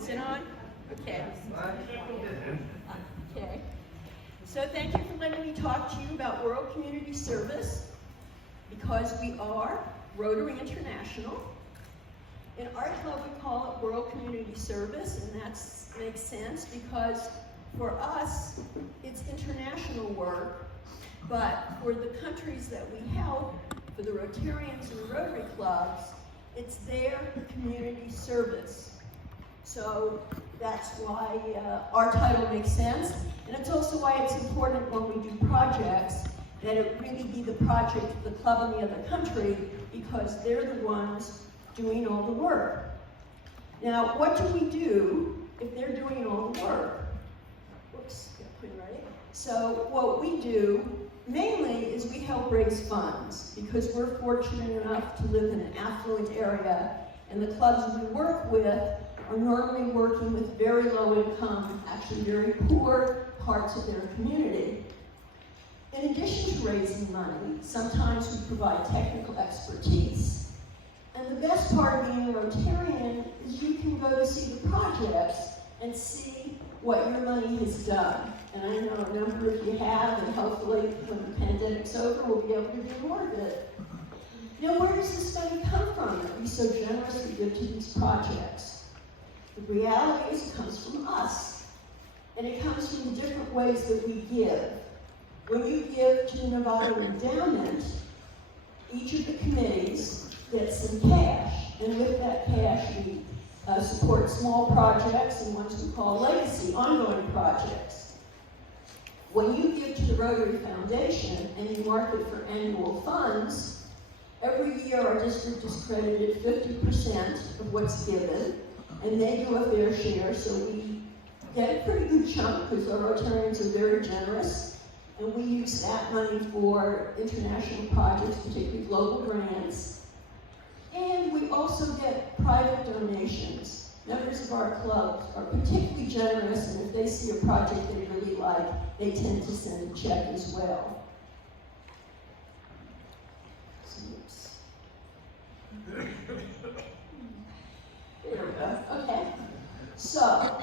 Is it on? Okay. Okay. So thank you for letting me talk to you about World Community Service, because we are Rotary International. In our club, we call it World Community Service, and that makes sense because for us, it's international work, but for the countries that we help, for the Rotarians and the Rotary clubs, it's their community service. So that's why our title makes sense, and it's also why it's important when we do projects that it really be the project of the club in the other country, because they're the ones doing all the work. Now, what do we do if they're doing all the work? Whoops, got put it right. So what we do mainly is we help raise funds, because we're fortunate enough to live in an affluent area, and the clubs we work with are normally working with very low income, actually very poor parts of their community. In addition to raising money, sometimes we provide technical expertise. And the best part of being a Rotarian is you can go to see the projects and see what your money has done. And I know a number of you have, and hopefully when the pandemic's over, we'll be able to do more of it. Now, where does this money come from that we so generously give to these projects? The reality is it comes from us. And it comes from the different ways that we give. When you give to the Nevada Endowment, each of the committees gets some cash. And with that cash, we support small projects and ones we call legacy, ongoing projects. When you give to the Rotary Foundation and you mark it for annual funds, every year our district is credited 50% of what's given, and they do a fair share, so we get a pretty good chunk because our Rotarians are very generous, and we use that money for international projects, particularly global grants. And we also get private donations. Members of our club are particularly generous, and if they see a project they really like, they tend to send a check as well. Oops. There we go. Okay. So,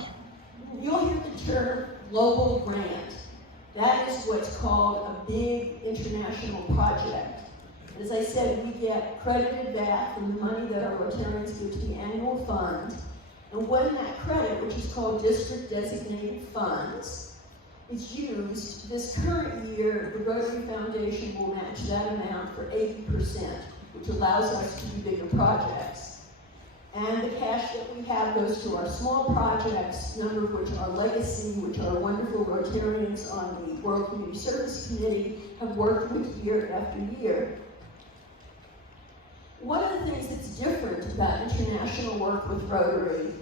you'll hear the term global grant. That is what's called a big international project. As I said, we get credited back from the money that our Rotarians give to the annual fund. And when that credit, which is called district designated funds, is used, this current year, the Rotary Foundation will match that amount for 80%, which allows us to do bigger projects. And the cash that we have goes to our small projects, a number of which are legacy, which our wonderful Rotarians on the World Community Service Committee have worked with year after year. One of the things that's different about international work with Rotary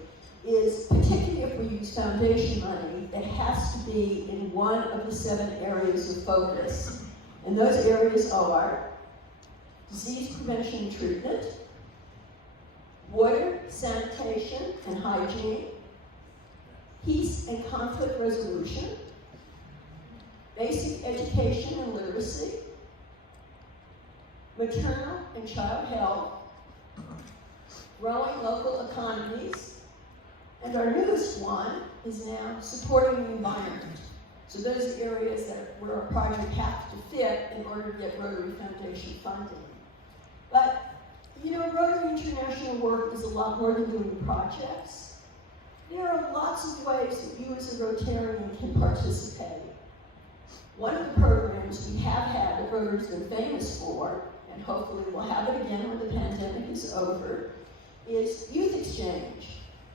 is, particularly if we use foundation money, it has to be in one of the 7 areas of focus. And those areas are disease prevention and treatment, water, sanitation, and hygiene, peace and conflict resolution, basic education and literacy, maternal and child health, growing local economies, and our newest one is now supporting the environment. So those are areas where our project has to fit in order to get Rotary Foundation funding. But, you know, Rotary International work is a lot more than doing projects. There are lots of ways that you as a Rotarian can participate. One of the programs we have had that Rotary's been famous for, and hopefully we'll have it again when the pandemic is over, is youth exchange.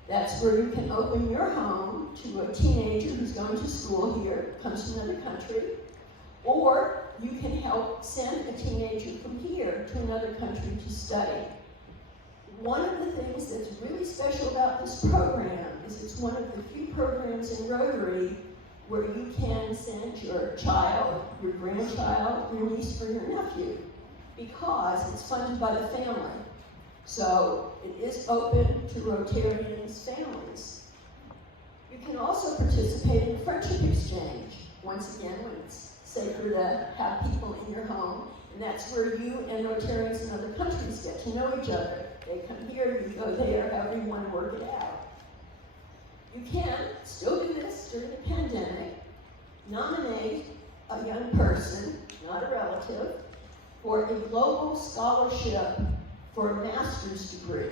That's where you can open your home to a teenager who's going to school here, comes from another country, or you can help send a teenager from here to another country to study. One of the things that's really special about this program is it's one of the few programs in Rotary where you can send your child, your grandchild, your niece, or your nephew, because it's funded by the family. So it is open to Rotarians' families. You can also participate in friendship exchange. Once again, when it's safer to have people in your home, and that's where you and Rotarians in other countries get to know each other. They come here, you go there, however you want to work it out. You can still do this during the pandemic. Nominate a young person, not a relative, for a global scholarship for a master's degree.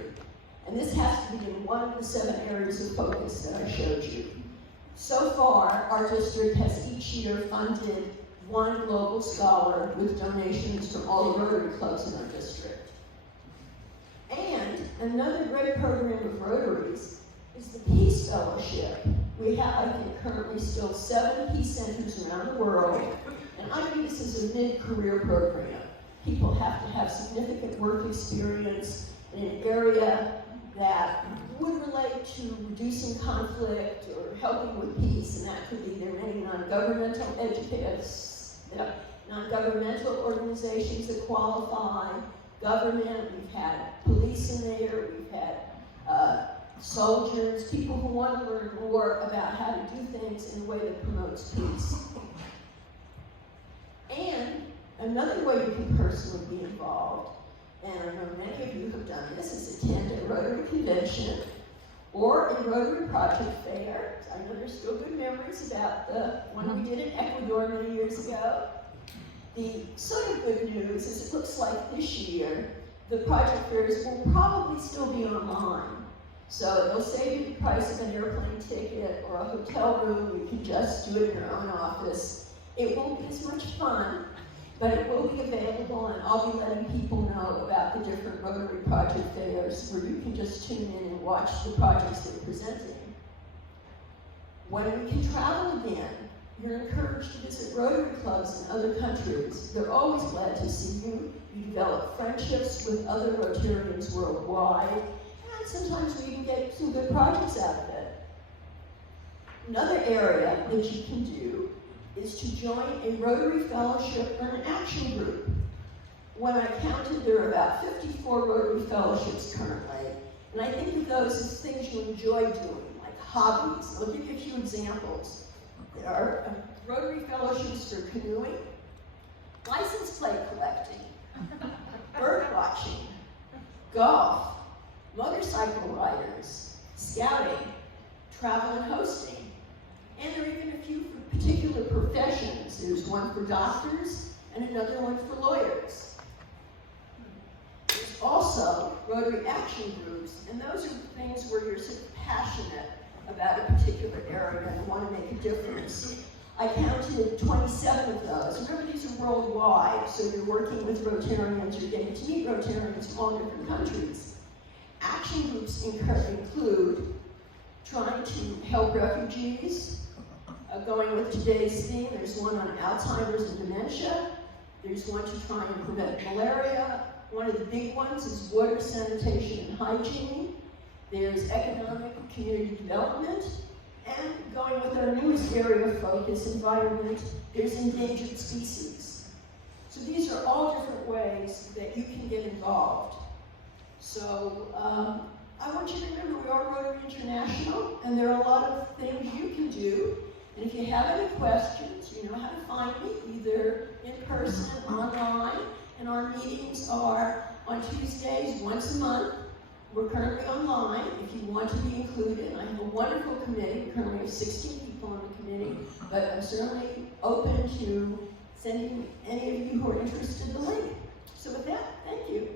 And this has to be in one of the 7 areas of focus that I showed you. So far, our district has each year funded 1 global scholar with donations from all the Rotary clubs in our district. And another great program of Rotaries is the Peace Fellowship. We have, I think, currently still 7 peace centers around the world, and I view this as a mid-career program. People have to have significant work experience in an area that would relate to reducing conflict or helping with peace, and that could be there are many non-governmental organizations that qualify, government, we've had police in there, we've had soldiers, people who want to learn more about how to do things in a way that promotes peace. And another way you can personally be involved, and I know many of you have done this, is attend a Rotary convention or a Rotary project fair. I know there's still good memories about the one we did in Ecuador many years ago. The sort of good news is it looks like this year the project fairs will probably still be online. So it'll save you the price of an airplane ticket or a hotel room. You can just do it in your own office. It won't be as much fun, but it will be available, and I'll be letting people know about the different Rotary project fairs where you can just tune in and watch the projects they're presenting. When we can travel again, you're encouraged to visit Rotary clubs in other countries. They're always glad to see you. You develop friendships with other Rotarians worldwide, and sometimes we even get some good projects out of it. Another area that you can do is to join a Rotary Fellowship or an action group. When I counted, there are about 54 Rotary Fellowships currently, and I think of those as things you enjoy doing, like hobbies. I'll give you a few examples. There are Rotary Fellowships for canoeing, license plate collecting, bird watching, golf, motorcycle riders, scouting, travel and hosting. And there are even a few for particular professions. There's one for doctors and another one for lawyers. There's also Rotary action groups, and those are things where you're sort of passionate about a particular area and want to make a difference. I counted 27 of those. Remember, these are worldwide, so you're working with Rotarians, you're getting to meet Rotarians from all different countries. Action groups include trying to help refugees. Going with today's theme, there's one on Alzheimer's and dementia. There's one to try and prevent malaria. One of the big ones is water, sanitation, and hygiene. There's economic and community development. And going with our newest area of focus, environment, there's endangered species. So these are all different ways that you can get involved. So I want you to remember we are Rotary International, and there are a lot of things you can do. And if you have any questions, you know how to find me, either in person, online, and our meetings are on Tuesdays once a month. We're currently online if you want to be included. I have a wonderful committee. We currently have 16 people on the committee, but I'm certainly open to sending any of you who are interested the link. So with that, thank you.